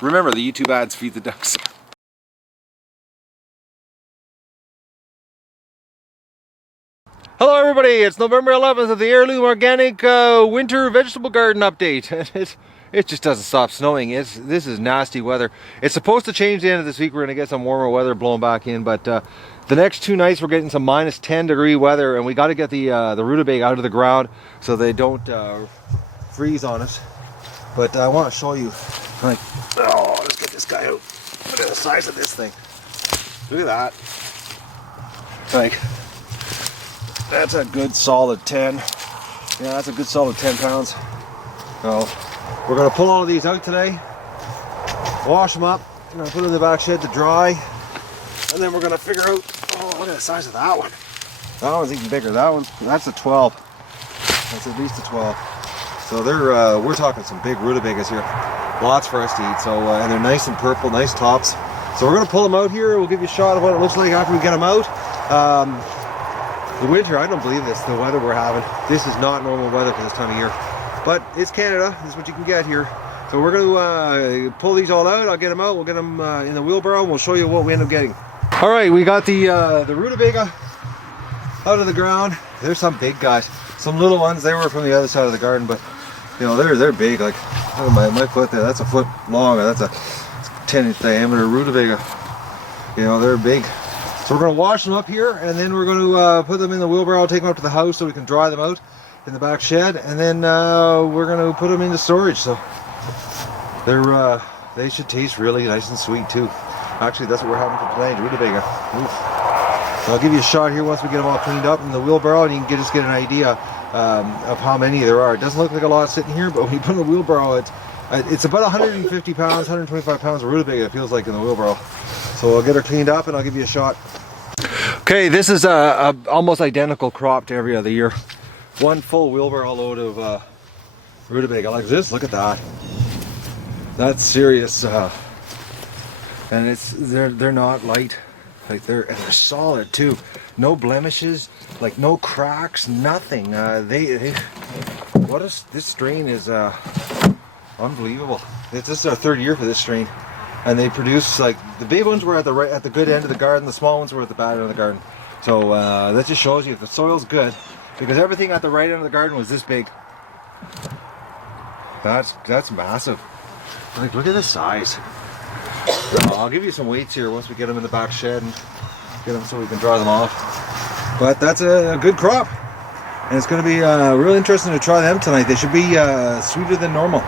Remember, the YouTube ads feed the ducks. Hello everybody, it's November 11th of the Heirloom Organic Winter Vegetable Garden Update. It just doesn't stop snowing. This is nasty weather. It's supposed to change the end of this week. We're going to get some warmer weather blowing back in, but the next 2 nights we're getting some minus 10-degree weather, and we got to get the rutabaga out of the ground so they don't freeze on us. But I want to show you, like, oh, let's get this guy out. Look at the size of this thing. Look at that. Like, that's a good solid 10. Yeah, that's a good solid 10 pounds. So we're going to pull all of these out today, wash them up, and put them in the back shed to dry, and then we're going to figure out, oh, look at the size of that one. That one's even bigger. That's a 12. That's at least a 12. So they're, we're talking some big rutabagas here. Lots for us to eat. So, and they're nice and purple, nice tops. So we're going to pull them out here. We'll give you a shot of what it looks like after we get them out. The winter, I don't believe this, the weather we're having. This is not normal weather for this time of year. But it's Canada, this is what you can get here. So we're going to pull these all out. I'll get them out, we'll get them in the wheelbarrow, and we'll show you what we end up getting. All right, we got the rutabaga out of the ground. There's some big guys. Some little ones, they were from the other side of the garden, but you know, they're big. Like, look at my foot there, that's a foot long. That's a 10-inch diameter rutabaga. You know, they're big. So we're going to wash them up here, and then we're going to put them in the wheelbarrow, take them up to the house so we can dry them out in the back shed, and then we're going to put them into storage. So they should taste really nice and sweet too. Actually, that's what we're having for tonight, rutabaga. So I'll give you a shot here once we get them all cleaned up in the wheelbarrow, and you can just get an idea of how many there are. It doesn't look like a lot sitting here, but when you put in the wheelbarrow, it's about 150 pounds, 125 pounds of rutabaga, it feels like, in the wheelbarrow. So I'll get her cleaned up and I'll give you a shot. Okay, this is a almost identical crop to every other year. One full wheelbarrow load of rutabaga like this. Look at that. That's serious. And they're not light. Like they're solid too. No blemishes, like no cracks, nothing. This strain is unbelievable. This is our 3rd year for this strain. And they produce, like, the big ones were at the good end of the garden, the small ones were at the bad end of the garden. So that just shows you if the soil's good, because everything at the right end of the garden was this big. That's massive. Like, look at the size. I'll give you some weights here once we get them in the back shed and get them so we can dry them off. But that's a good crop, and it's going to be real interesting to try them tonight. They should be sweeter than normal.